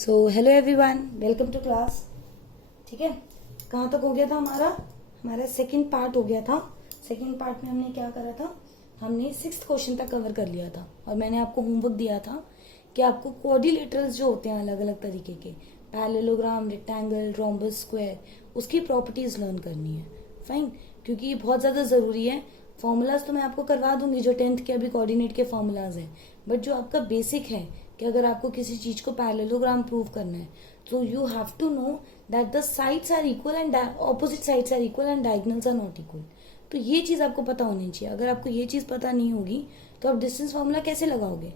So hello everyone, welcome to class. ठीक है, कहाँ तक हो गया था हमारा सेकंड पार्ट हो गया था। सेकंड पार्ट में हमने क्या करा था, हमने 6th क्वेश्चन तक कवर कर लिया था और मैंने आपको होमवर्क दिया था कि आपको क्वाड्रिलेटरल्स जो होते हैं अलग अलग तरीके के, पैरेललोग्राम, रेक्टेंगल, रोम्बस, स्क्वायर, उसकी प्रॉपर्टीज लर्न करनी है। फाइन, क्योंकि ये बहुत ज्यादा जरूरी है। फॉर्मूलाज तो मैं आपको करवा दूंगी जो 10th के अभी कोऑर्डिनेट के फॉर्मूलाज हैं, बट जो आपका बेसिक है कि अगर आपको किसी चीज को पैरेललोग्राम प्रूव करना है तो you have to know that the sides are equal and opposite sides are equal and diagonals are not equal. तो ये चीज आपको पता होनी चाहिए। अगर आपको ये चीज पता नहीं होगी तो आप डिस्टेंस फॉर्मूला कैसे लगाओगे?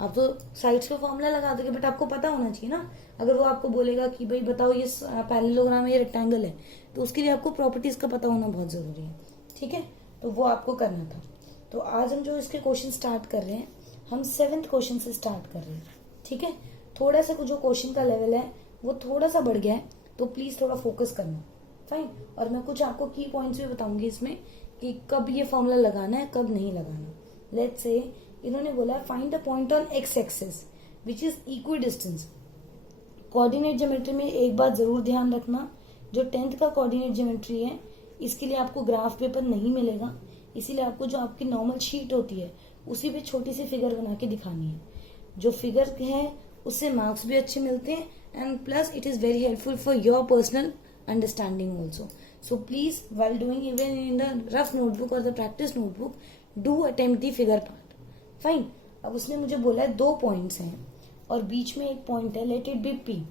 आप तो साइड्स का फॉर्मूला लगा दोगे, बट आपको पता होना चाहिए ना। अगर वो आपको बोलेगा कि भाई बताओ ये पैरेललोग्राम है, ये रेक्टेंगल है, तो उसके लिए आपको प्रॉपर्टीज का पता होना बहुत जरूरी है। ठीक है, तो वो आपको करना था। तो आज हम जो इसके क्वेश्चन स्टार्ट कर रहे हैं, हम 7th क्वेश्चन से स्टार्ट कर रहे हैं। ठीक है, थोड़ा सा जो क्वेश्चन का लेवल है वो थोड़ा सा बढ़ गया है, तो प्लीज थोड़ा फोकस करना। फाइन, और मैं कुछ आपको की पॉइंट्स भी बताऊंगी इसमें कि कब ये फॉर्मूला लगाना है, कब नहीं लगाना। लेट्स से इन्होंने बोला find the point on x axis which is equi distance. Coordinate geometry में एक बात जरूर ध्यान रखना, जो 10th का कोऑर्डिनेट ज्योमेट्री है इसके लिए आपको ग्राफ पेपर नहीं मिलेगा, इसीलिए आपको जो आपकी नॉर्मल शीट होती है उसी पे छोटी सी फिगर बना के दिखानी है। जो फिगर है उससे मार्क्स भी अच्छे मिलते हैं and plus it is very helpful for your personal understanding also. So please while doing even in the rough notebook और the practice notebook do attempt the figure part. Fine, अब उसने मुझे बोला है 2 पॉइंट्स हैं और बीच में एक पॉइंट है, लेट इट बी पी।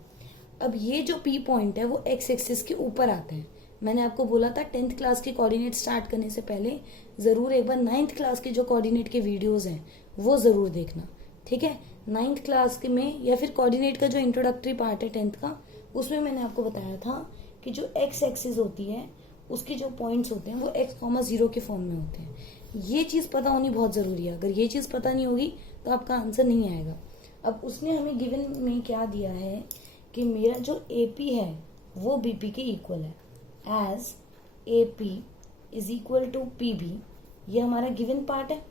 अब ये जो पी पॉइंट है वो एक्स एक्सिस के ऊपर आता है। मैंने आपको बोला था 10th क्लास के कोऑर्डिनेट स्टार्ट करने से पहले जरूर एक बार 9th क्लास के जो कोऑर्डिनेट के वीडियोस हैं वो जरूर देखना। ठीक है, 9th क्लास के में या फिर कोऑर्डिनेट का जो इंट्रोडक्टरी पार्ट है 10th का, उसमें मैंने आपको बताया था कि जो एक्स एक्सिस होती है उसके जो पॉइंट्स होते हैं वो x,0 के फॉर्म में होते हैं। ये चीज पता होनी बहुत जरूरी है। अगर ये चीज पता नहीं होगी तो आपका आंसर नहीं आएगा। अब उसने हमें गिवन में क्या दिया है कि मेरा जो AP है वो BP के इक्वल है, as AP is equal to PB। ये हमारा गिवन पार्ट है।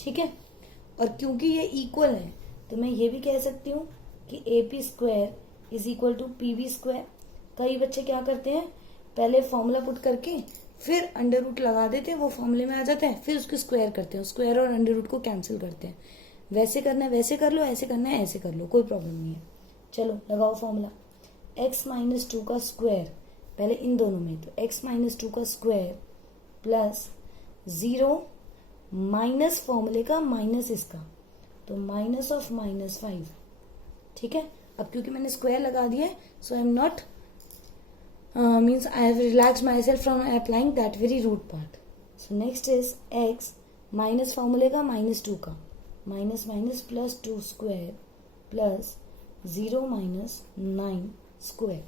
ठीक है, और क्योंकि ये इक्वल है तो मैं ये भी कह सकती हूँ कि AP square is equal to PB square. कई बच्चे क्या करते हैं, पहले फॉर्मूला पुट करके फिर अंडर रूट लगा देते हैं, वो फॉर्मूले में आ जाता है, फिर उसको स्क्वायर करते हैं, स्क्वायर और अंडर रूट को कैंसिल करते हैं। वैसे करना है वैसे कर लो, ऐसे करना है ऐसे कर लो, कोई प्रॉब्लम नहीं है। चलो लगाओ फॉर्मूला, x-2 का स्क्वायर, पहले इन दोनों में, तो x-2 का स्क्वायर प्लस 0 माइनस फॉर्मूले का माइनस इसका, तो माइनस ऑफ -5। ठीक है, अब क्योंकि मैंने स्क्वायर लगा दिया है so I am not means I have relaxed myself from applying that very root part. So next is x minus formula का -2 का, minus minus plus 2 square plus 0 minus 9 square.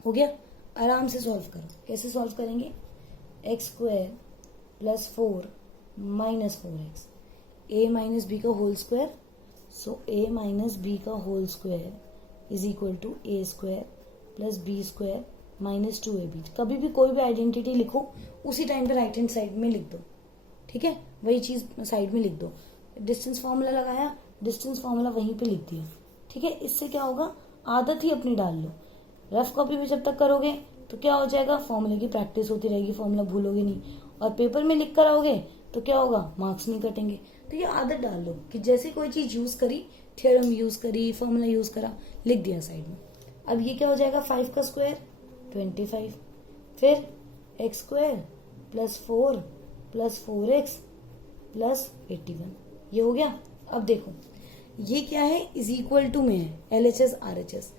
हो गया, आराम से सॉल्व करो। कैसे सॉल्व करेंगे, X square plus 4 minus 4x, a minus B का whole square, so a minus B का whole square is equal to a square plus B square minus 2ab। कभी भी कोई भी आइडेंटिटी लिखो उसी टाइम पे राइट हैंड साइड में लिख दो। ठीक है, वही चीज साइड में लिख दो। डिस्टेंस फॉर्मूला लगाया, डिस्टेंस फॉर्मूला वहीं पे लिख दिया। ठीक है, इससे क्या होगा, आदत ही अपनी डाल लो। रफ कॉपी में जब तक करोगे तो क्या हो जाएगा, फॉर्मूले की प्रैक्टिस होती रहेगी, फॉर्मूला भूलोगे नहीं। और पेपर में लिख कर आओगे तो क्या होगा, मार्क्स नहीं कटेंगे। तो ये आदत डाल लो कि जैसे कोई चीज यूज करी, थ्योरम यूज करी, फॉर्मूला यूज करा, लिख दिया साइड में। अब ये क्या हो जाएगा, 5 का स्क्वायर 25, फिर x square plus 4 plus 4x plus 81। ये हो गया। अब देखो ये क्या है, इज इक्वल टू में है, LHS RHS।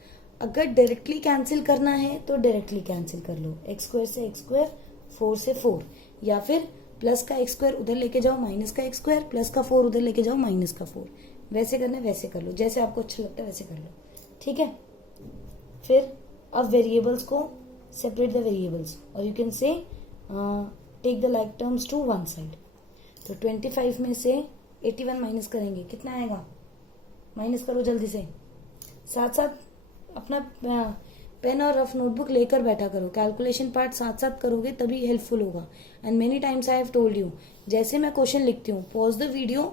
अगर डायरेक्टली कैंसिल करना है तो डायरेक्टली कैंसिल कर लो, एक्स स्क्वायर से एक्स स्क्वायर, 4 से 4, या फिर प्लस का एक्स स्क्वायर उधर लेके जाओ, माइनस का एक्स स्क्वायर, प्लस का 4 उधर लेके जाओ, माइनस का 4। वैसे करना है वैसे कर लो, जैसे आपको अच्छा लगता है वैसे कर लो। ठीक है, फिर अब वेरिएबल्स को सेपरेट द वेरिएबल्स और you can say take the like terms to one side. तो 25 में से 81 माइनस करेंगे, कितना आएगा, माइनस करो जल्दी से। साथ साथ अपना पेन और रफ नोटबुक लेकर बैठा करो, कैलकुलेशन पार्ट साथ साथ करोगे तभी हेल्पफुल होगा। And many times I have told you, जैसे मैं क्वेश्चन लिखती हूँ, पॉज द वीडियो,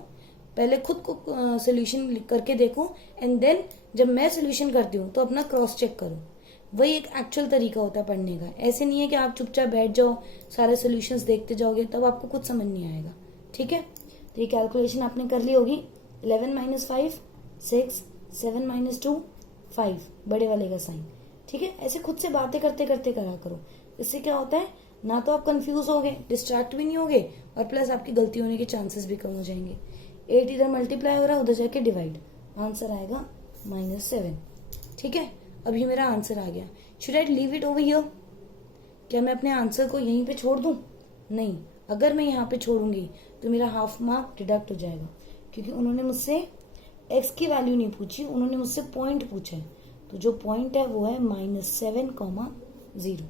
पहले खुद को सोल्यूशन करके देखो एंड देन जब मैं सोल्यूशन करती हूँ तो अपना क्रॉस चेक करो। वही एक एक्चुअल तरीका होता है पढ़ने का। ऐसे नहीं है कि आप चुपचाप बैठ जाओ, सारे सोल्यूशंस देखते जाओगे, तब आपको कुछ समझ नहीं आएगा। ठीक है, तो ये कैलकुलेशन आपने कर ली होगी। 11 - 5 6, 7 - 2 5, बड़े वाले का साइन। ठीक है, ऐसे खुद से बातें करते करते करा करो। इससे क्या होता है, ना तो आप कंफ्यूज होगे, डिस्ट्रैक्ट भी नहीं होगे, और प्लस आपकी गलती होने के चांसेस भी कम हो जाएंगे। 8 इधर मल्टीप्लाई हो रहा है, उधर जाके डिवाइड, आंसर आएगा -7। ठीक है, अभी मेरा आंसर आ गया। Should I leave it over here? क्या मैं अपने आंसर को यहीं पे छोड़ दूं? नहीं, अगर मैं यहाँ पे छोड़ूंगी तो मेरा हाफ मार्क डिडक्ट हो जाएगा, क्योंकि उन्होंने मुझसे x की वैल्यू नहीं पूछी, उन्होंने मुझसे पॉइंट पूछा है। तो जो पॉइंट है वो है -7,0।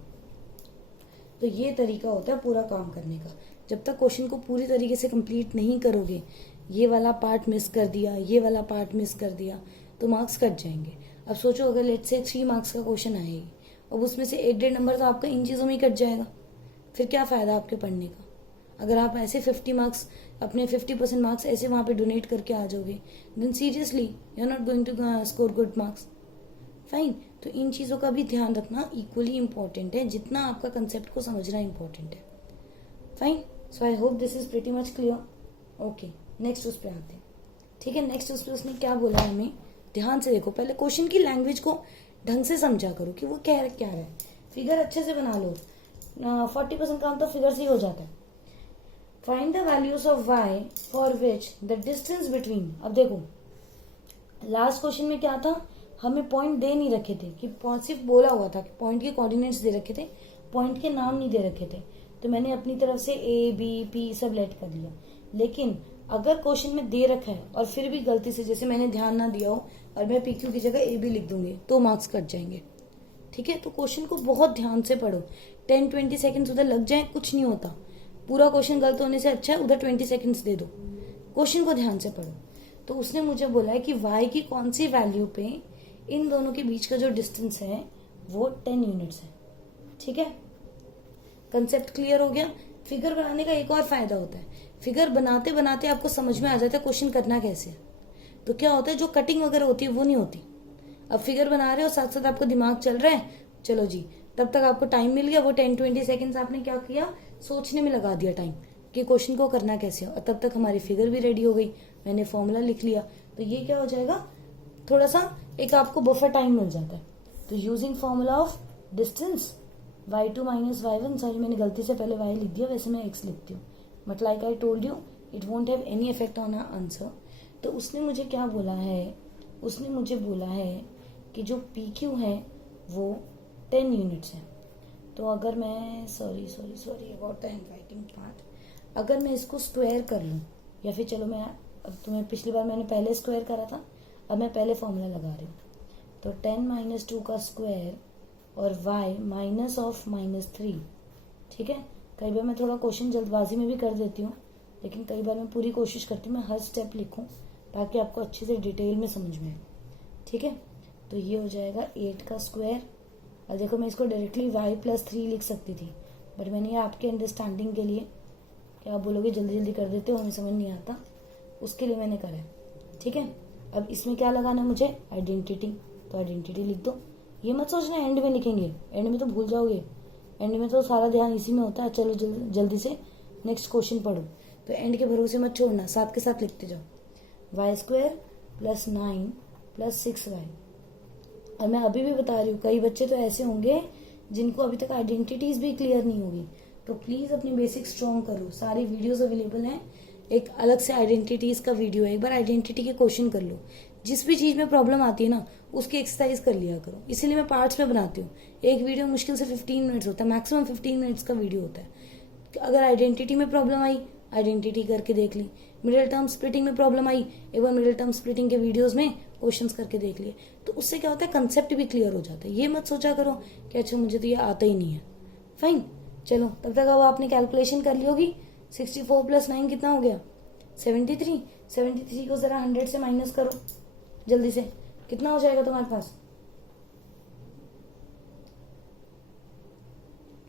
तो ये तरीका होता है पूरा काम करने का। जब तक क्वेश्चन को पूरी तरीके से कंप्लीट नहीं करोगे, ये वाला पार्ट मिस कर दिया, ये वाला पार्ट मिस कर दिया, तो मार्क्स कट जाएंगे। अब सोचो, अगर लेट से 3 मार्क्स का क्वेश्चन आएगी, अब उसमें से 1.5 नंबर तो आपका इन चीज़ों में ही कट जाएगा, फिर क्या फ़ायदा आपके पढ़ने का। अगर आप ऐसे 50 मार्क्स, अपने 50% मार्क्स ऐसे वहाँ पे डोनेट करके आ जाओगे, then seriously you are not going to score good marks. Fine, तो इन चीज़ों का भी ध्यान रखना इक्वली इंपॉर्टेंट है जितना आपका कंसेप्ट को समझना इंपॉर्टेंट है। Fine, so I hope this is pretty much clear. Okay, next उस पर आते हैं। ठीक है, नेक्स्ट उस पर उसने क्या बोला है हमें, ध्यान से देखो। पहले क्वेश्चन की लैंग्वेज को ढंग से समझा करो कि वो क्या रहा है। फिगर अच्छे से बना लो, 40% काम तो फिगर से ही हो जाता है। Find the values of y for which the distance between. अब देखो, लास्ट क्वेश्चन में क्या था, हमें पॉइंट दे नहीं रखे थे, कि सिर्फ बोला हुआ था कि पॉइंट के कोऑर्डिनेट्स दे रखे थे, पॉइंट के नाम नहीं दे रखे थे। तो मैंने अपनी तरफ से A, B, P सब लेट कर लिया। लेकिन अगर क्वेश्चन में दे रखा है और फिर भी गलती से, जैसे मैंने ध्यान ना दिया हो और मैं PQ की जगह AB लिख दूंगी, तो मार्क्स कट जाएंगे। ठीक है, तो क्वेश्चन को बहुत ध्यान से पढ़ो। 10-20 सेकेंड्स उधर लग जाए, कुछ नहीं होता। पूरा क्वेश्चन गलत होने से अच्छा है उधर 20 सेकेंड्स दे दो, क्वेश्चन को ध्यान से पढ़ो। तो उसने मुझे बोला है कि y की कौन सी वैल्यू पे इन दोनों के बीच का जो डिस्टेंस है वो 10 यूनिट्स है। ठीक है, कंसेप्ट क्लियर हो गया। फिगर बनाने का एक और फायदा होता है, फिगर बनाते बनाते आपको समझ में आ जाता है क्वेश्चन करना कैसे है। तो क्या होता है, जो कटिंग वगैरह होती है वो नहीं होती। अब फिगर बना रहे हो, साथ साथ आपको दिमाग चल रहा है, चलो जी, तब तक आपको टाइम मिल गया। वो 10-20 सेकेंड्स आपने क्या किया, सोचने में लगा दिया टाइम कि क्वेश्चन को करना कैसे हो, और तब तक हमारी फिगर भी रेडी हो गई, मैंने फॉर्मूला लिख लिया। तो ये क्या हो जाएगा, थोड़ा सा एक आपको बफर टाइम मिल जाता है। तो using formula of distance y2 - y1, sorry मैंने गलती से पहले y लिख दिया, वैसे मैं x लिखती हूँ, but like I told you it won't have any effect on our answer. तो उसने मुझे क्या बोला है, उसने मुझे बोला है कि जो PQ है वो 10 यूनिट्स है। तो अगर मैं sorry about the handwriting part, अगर मैं इसको स्क्वायर कर लूँ, या फिर चलो मैं, अब तुम्हें पिछली बार मैंने पहले स्क्वायर करा था, अब मैं पहले फॉर्मूला लगा रही हूँ। तो 10 - 2 का स्क्वायर और y -3। ठीक है, कई बार मैं थोड़ा क्वेश्चन जल्दबाजी में भी कर देती हूँ, लेकिन कई बार मैं पूरी कोशिश करती हूँ मैं हर स्टेप लिखूँ ताकि आपको अच्छे से डिटेल में समझ में आए। ठीक है, तो ये हो जाएगा 8 का स्क्वायर। और देखो, मैं इसको डायरेक्टली y + 3 लिख सकती थी, बट मैंने ये आपके अंडरस्टैंडिंग के लिए, क्या आप बोलोगे जल्दी जल्दी कर देते हो, हमें समझ नहीं आता, उसके लिए मैंने करा है। ठीक है, अब इसमें क्या लगाना है मुझे, आइडेंटिटी। तो आइडेंटिटी लिख दो। ये मत सोचना एंड में लिखेंगे, एंड में तो भूल जाओगे, एंड में तो सारा ध्यान इसी में होता है। चलो जल्दी से नेक्स्ट क्वेश्चन पढ़ो। तो एंड के भरोसे मत छोड़ना, साथ के साथ लिखते जाओ। y² + 9 + 6y। और मैं अभी भी बता रही हूँ, कई बच्चे तो ऐसे होंगे जिनको अभी तक आइडेंटिटीज भी क्लियर नहीं होगी, तो प्लीज अपनी बेसिक स्ट्रॉन्ग करो। सारी वीडियोस अवेलेबल हैं, एक अलग से आइडेंटिटीज का वीडियो है, एक बार आइडेंटिटी के क्वेश्चन कर लो। जिस भी चीज में प्रॉब्लम आती है ना, उसकी एक्सरसाइज कर लिया करो। इसीलिए मैं पार्ट्स में बनाती हूँ। एक वीडियो मुश्किल से 15 मिनट्स होता है, मैक्सिमम 15 मिनट्स का वीडियो होता है। अगर आइडेंटिटी में प्रॉब्लम आई, आइडेंटिटी करके देख ली। मिडिल टर्म स्प्लिटिंग में प्रॉब्लम आई, एक बार मिडिल टर्म स्प्लिटिंग के वीडियोस में क्वेश्चंस करके देख लिए। तो उससे क्या होता है, कंसेप्ट भी क्लियर हो जाता है। ये मत सोचा करो कि अच्छा मुझे तो ये आता ही नहीं है। फाइन, चलो तब तक अब आपने कैलकुलेशन कर ली होगी। 64 + 9 कितना हो गया, 73। 73 को जरा 100 से माइनस करो जल्दी से, कितना हो जाएगा तुम्हारे पास,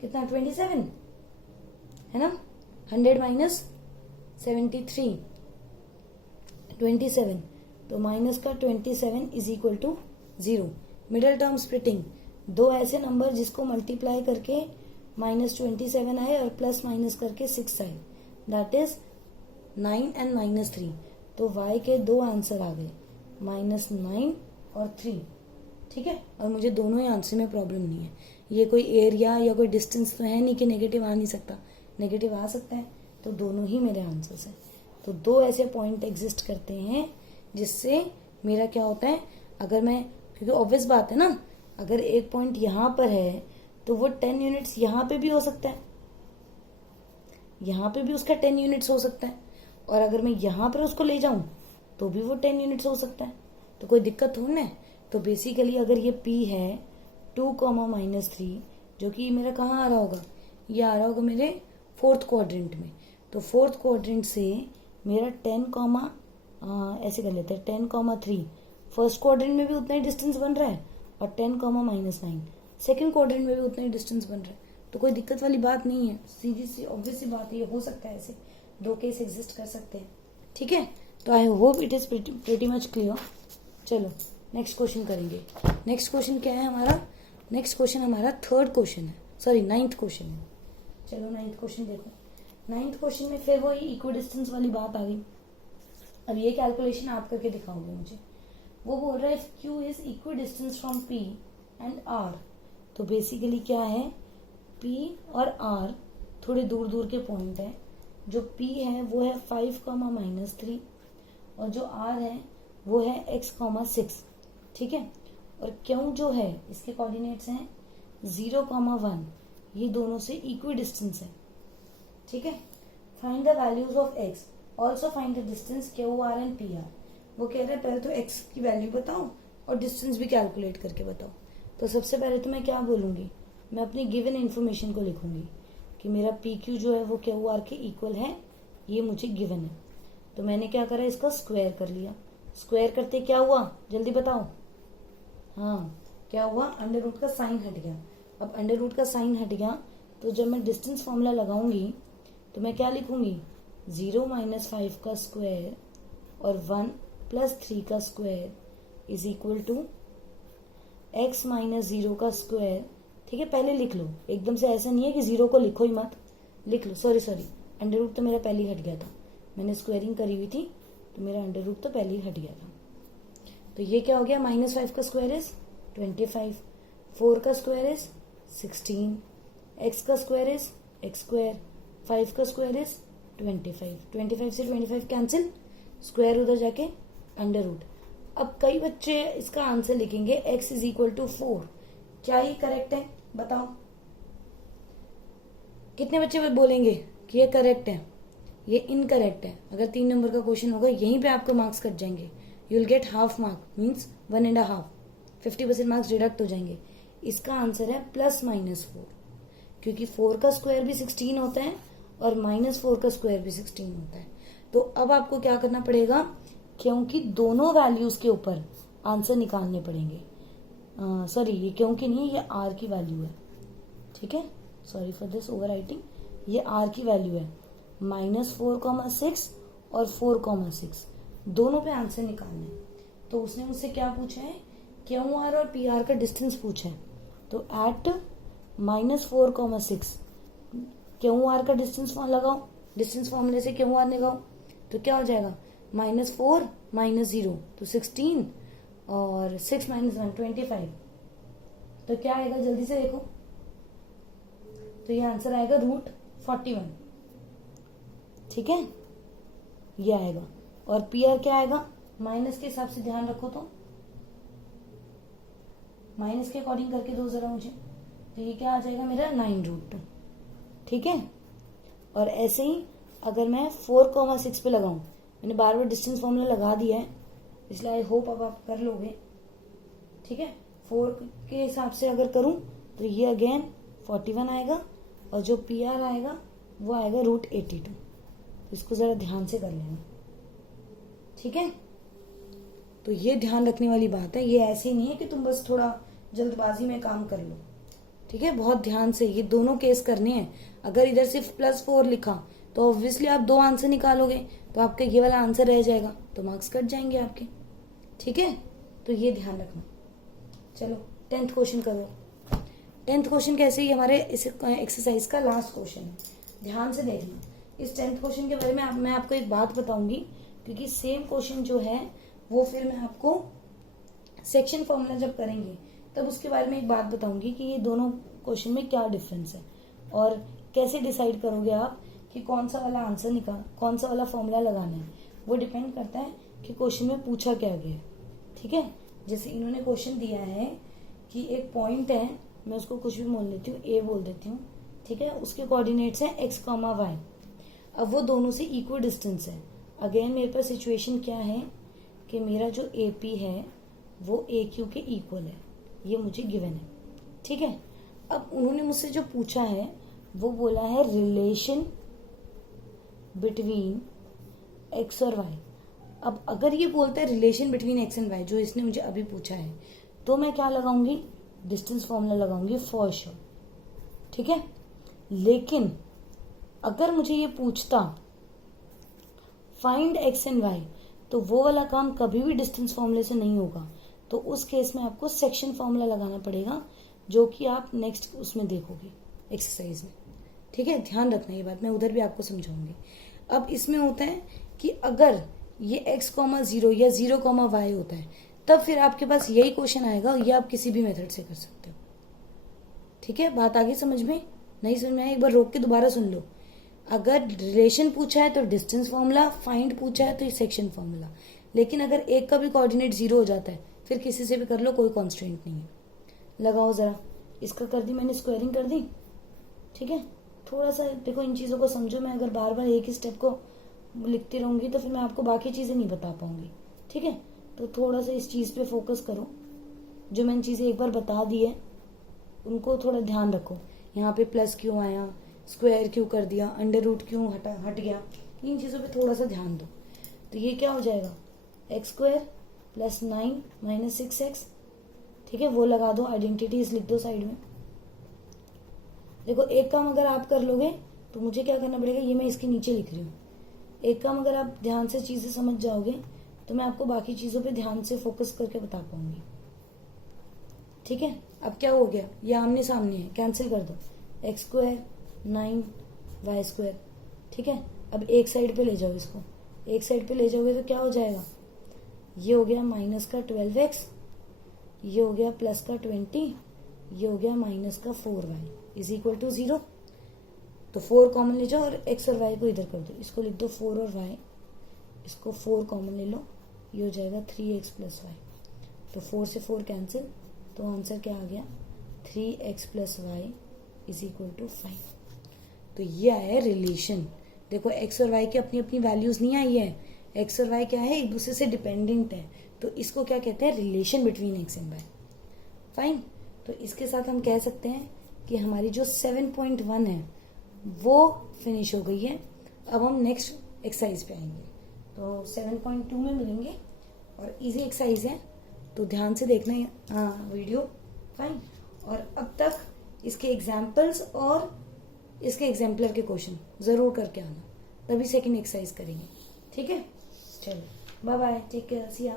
कितना, 27 है ना। 100 - 73 27। तो माइनस का 27 is equal to 0। Middle term splitting, दो ऐसे नंबर जिसको मल्टीप्लाई करके -27 आए और प्लस माइनस करके 6 आए, दैट इज 9 एंड -3। तो y के दो आंसर आ गए, -9 और 3। ठीक है, और मुझे दोनों ही आंसर में प्रॉब्लम नहीं है। ये कोई एरिया या कोई डिस्टेंस तो है नहीं कि नेगेटिव आ नहीं सकता, नेगेटिव आ सकता है। तो दोनों ही मेरे आंसर्स हैं। तो दो ऐसे पॉइंट एग्जिस्ट करते हैं जिससे मेरा क्या होता है, अगर मैं, क्योंकि ऑब्वियस बात है ना, अगर एक पॉइंट यहाँ पर है तो वो 10 यूनिट्स यहाँ पे भी हो सकता है, यहाँ पे भी उसका 10 यूनिट्स हो सकता है, और अगर मैं यहाँ पर उसको ले जाऊं तो भी वो 10 यूनिट्स हो सकता है। तो कोई दिक्कत थोड़ी ना। तो बेसिकली अगर ये P है 2, -3, जो कि मेरा कहाँ आ रहा होगा, ये आ रहा होगा मेरे 4th क्वाड्रेंट में। तो 4th क्वाड्रेंट से मेरा 10, ऐसे कर लेते हैं 10, 3 फर्स्ट क्वाड्रेंट में भी उतना ही डिस्टेंस बन रहा है, और 10, -9 सेकेंड क्वाड्रेंट में भी उतना ही डिस्टेंस बन रहा है। तो कोई दिक्कत वाली बात नहीं है, सीधी सी ऑब्वियस सी बात है, ये हो सकता है, ऐसे दो केस एग्जिस्ट कर सकते हैं। ठीक है, तो I hope it is pretty much clear. चलो नेक्स्ट क्वेश्चन करेंगे। नेक्स्ट क्वेश्चन क्या है हमारा, नेक्स्ट क्वेश्चन हमारा 3rd क्वेश्चन है, सॉरी 9th क्वेश्चन है। चलो 9th क्वेश्चन देखो। 9th क्वेश्चन में फिर वही इक्वी डिस्टेंस वाली बात आ गई। अब ये कैलकुलेशन आप करके दिखाओगे मुझे। वो बोल रहा है if Q is equi distance from P and R। तो बेसिकली क्या है, P और R थोड़े दूर दूर के पॉइंट है। जो P है वो है 5, -3, और जो R है वो है x, 6। ठीक है, और Q जो है इसके कोऑर्डिनेट्स हैं 0, 1, ये दोनों से इक्वी डिस्टेंस है। ठीक है, find the values of x, also find the distance QR and PR। वो कह रहे हैं पहले तो x की वैल्यू बताओ और डिस्टेंस भी कैलकुलेट करके बताओ। तो सबसे पहले तो मैं क्या बोलूंगी, मैं अपनी गिवन इन्फॉर्मेशन को लिखूंगी कि मेरा PQ जो है वो QR के इक्वल है, ये मुझे गिवन है। तो मैंने क्या करा, इसका स्क्वायर कर लिया। स्क्वायर करते क्या हुआ जल्दी बताओ। हाँ, क्या हुआ, अंडर रूट का साइन हट गया। अब अंडर रूट का साइन हट गया तो जब मैं डिस्टेंस फॉर्मूला लगाऊंगी तो मैं क्या लिखूंगी, 0 - 5 का स्क्वायर और 1 + 3 का square is equal to x - 0 का स्क्वायर। ठीक है, पहले लिख लो, एकदम से ऐसा नहीं है कि 0 को लिखो ही मत, लिख लो। सॉरी अंडर रूट तो मेरा पहले ही हट गया था, मैंने स्क्वायरिंग करी हुई थी तो मेरा अंडर रूट तो पहले ही हट गया था। तो ये क्या हो गया, -5 का स्क्वायर इज 25, 4 का स्क्वायर इज 16, x का स्क्वायर इज x², 5 का स्क्वायर इज 25, 25 से 25 कैंसिल, स्क्वायर उधर जाके अंडर रूट। अब कई बच्चे इसका आंसर लिखेंगे x इज इक्वल टू 4। क्या ये करेक्ट है बताओ, कितने बच्चे बोलेंगे कि ये करेक्ट है, ये इनकरेक्ट है। अगर 3 नंबर का क्वेश्चन होगा यहीं पे आपको मार्क्स कट जाएंगे, you will get half mark, means 1.5, 50% marks deduct हो जाएंगे। इसका आंसर है +-4, क्योंकि 4 का स्क्वायर भी 16 होता है और -4 का स्क्वायर भी 16 होता है। तो अब आपको क्या करना पड़ेगा, क्योंकि दोनों वैल्यूज के ऊपर आंसर निकालने पड़ेंगे। सॉरी, ये क्योंकि नहीं, ये R की वैल्यू है। ठीक है, sorry for this over writing, ये R की वैल्यू है। -4,6 और 4,6 दोनों पे आंसर निकालना है। तो उसने मुझसे क्या पूछा है, QR और PR का डिस्टेंस पूछा है। तो एट -4,6 QR का डिस्टेंस लगाओ, डिस्टेंस फॉर्मूले से QR लगाओ तो क्या हो जाएगा, -4 - 0 तो 16 और 6 - 1 25। तो क्या आएगा जल्दी से देखो, तो ये आंसर आएगा √41। ठीक है, ये आएगा। और PR क्या आएगा, माइनस के हिसाब से ध्यान रखो, तो माइनस के अकॉर्डिंग करके दो जरा मुझे। तो ये क्या आ जाएगा मेरा 9√2। ठीक है, और ऐसे ही अगर मैं 4,6 पे लगाऊं, मैंने बार बार डिस्टेंस फॉर्मूला लगा दिया है इसलिए आई होप अब आप कर लोगे। ठीक है, 4 के हिसाब से अगर करूं तो ये अगेन 41 आएगा, और जो PR आएगा वो आएगा √82। इसको जरा ध्यान से कर लेना। ठीक है, तो ये ध्यान रखने वाली बात है, ये ऐसे ही नहीं है कि तुम बस थोड़ा जल्दबाजी में काम कर लो। ठीक है, बहुत ध्यान से ये दोनों केस करने हैं। अगर इधर सिर्फ +4 लिखा तो ऑब्वियसली आप 2 आंसर निकालोगे, तो आपका ये वाला आंसर रह जाएगा, तो मार्क्स कट जाएंगे आपके। ठीक है, तो ये ध्यान रखना। चलो 10th क्वेश्चन करो। 10th क्वेश्चन कैसे ही हमारे इस एक्सरसाइज का लास्ट क्वेश्चन है, ध्यान से देखना। इस 10th क्वेश्चन के बारे में मैं आपको एक बात बताऊंगी, क्योंकि सेम क्वेश्चन जो है वो फिर मैं आपको सेक्शन फॉर्मूला जब करेंगे तब उसके बारे में एक बात बताऊंगी कि ये दोनों क्वेश्चन में क्या डिफरेंस है और कैसे डिसाइड करोगे आप कि कौन सा वाला आंसर कौन सा वाला फॉर्मूला लगाना है। वो डिपेंड करता है कि क्वेश्चन में पूछा क्या गया है। ठीक है, जैसे इन्होंने क्वेश्चन दिया है कि एक पॉइंट है, मैं उसको कुछ भी बोल देती हूँ, ए बोल देती हूँ। ठीक है, उसके कोऑर्डिनेट्स हैं x, y। अब वो दोनों से इक्वल डिस्टेंस है। अगेन मेरे पास सिचुएशन क्या है कि मेरा जो AP है वो AQ के इक्वल है, ये मुझे गिवन है। ठीक है, अब उन्होंने मुझसे जो पूछा है वो बोला है रिलेशन बिटवीन x और y। अब अगर ये बोलता है relation between x and y, जो इसने मुझे अभी पूछा है, तो मैं क्या लगाऊंगी, डिस्टेंस फॉर्मूला लगाऊंगी फॉर श्योर। ठीक है, लेकिन अगर मुझे ये पूछता फाइंड x एंड y, तो वो वाला काम कभी भी डिस्टेंस फॉर्मूले से नहीं होगा। तो उस केस में आपको सेक्शन फॉर्मूला लगाना पड़ेगा, जो कि आप नेक्स्ट उसमें देखोगे एक्सरसाइज में। ठीक है, ध्यान रखना ये बात, मैं उधर भी आपको समझाऊंगी। अब इसमें होता है कि अगर ये x, 0 या 0, y होता है, तब फिर आपके पास यही क्वेश्चन आएगा, ये आप किसी भी मेथड से कर सकते हो। ठीक है, बात आगे समझ में? नहीं समझ में आया, एक बार रोक के दोबारा सुन लो। अगर रिलेशन पूछा है तो डिस्टेंस फॉर्मूला, फाइंड पूछा है तो सेक्शन फॉर्मूला। लेकिन अगर एक का भी कोऑर्डिनेट 0 हो जाता है, फिर किसी से भी कर लो, कोई कॉन्स्टेंट नहीं है। लगाओ जरा, इसका कर दी मैंने, स्क्वायरिंग कर दी। ठीक है, थोड़ा सा देखो इन चीजों को समझो। मैं अगर बार बार एक ही स्टेप को लिखती रहूंगी तो फिर मैं आपको बाकी चीजें नहीं बता पाऊंगी। ठीक है, तो थोड़ा सा इस चीज पे फोकस करो। जो मैंने चीजें एक बार बता दी है उनको थोड़ा ध्यान रखो। यहाँ पे प्लस क्यों आया, स्क्वायर क्यों कर दिया, अंडर रूट क्यों हट गया, इन चीजों पे थोड़ा सा ध्यान दो। तो ये क्या हो जाएगा, x² + 9 - 6x। ठीक है, वो लगा दो, आइडेंटिटीज लिख दो साइड में। देखो एक काम अगर आप कर लोगे तो मुझे क्या करना पड़ेगा, ये मैं इसके नीचे लिख रही हूँ। एक काम अगर आप ध्यान से चीजें समझ जाओगे तो मैं आपको बाकी चीजों पे ध्यान से फोकस करके बता पाऊंगी। ठीक है, अब क्या हो गया, ये आमने सामने है, कैंसिल कर दो, x² 9 y²। ठीक है, अब एक साइड पे ले जाओ इसको, एक साइड पे ले जाओगे तो क्या हो जाएगा, ये हो गया -12x, ये हो गया +20, ये हो गया -4y = 0। तो 4 कॉमन ले जाओ और x और y को इधर कर दो, इसको लिख दो 4 और y, इसको 4 कॉमन ले लो, ये हो जाएगा 3x + y। तो 4 से 4 कैंसिल, तो आंसर क्या आ गया, 3x + y = 5। तो ये आया है रिलेशन। देखो x और y की अपनी अपनी वैल्यूज नहीं आई है, x और y क्या है, एक दूसरे से डिपेंडेंट है, तो इसको क्या कहते हैं, relation between x and y। Fine, तो इसके साथ हम कह सकते हैं कि हमारी जो 7.1 है वो फिनिश हो गई है। अब हम नेक्स्ट एक्सरसाइज पे आएंगे, तो 7.2 में मिलेंगे और इजी एक्सरसाइज है, तो ध्यान से देखना है वीडियो। फाइन, और अब तक इसके एग्जाम्पल्स और इसके एग्जाम्पलर के क्वेश्चन जरूर करके आना, तभी सेकंड एक्सरसाइज करेंगे। ठीक है, चलो bye bye, take care, see you.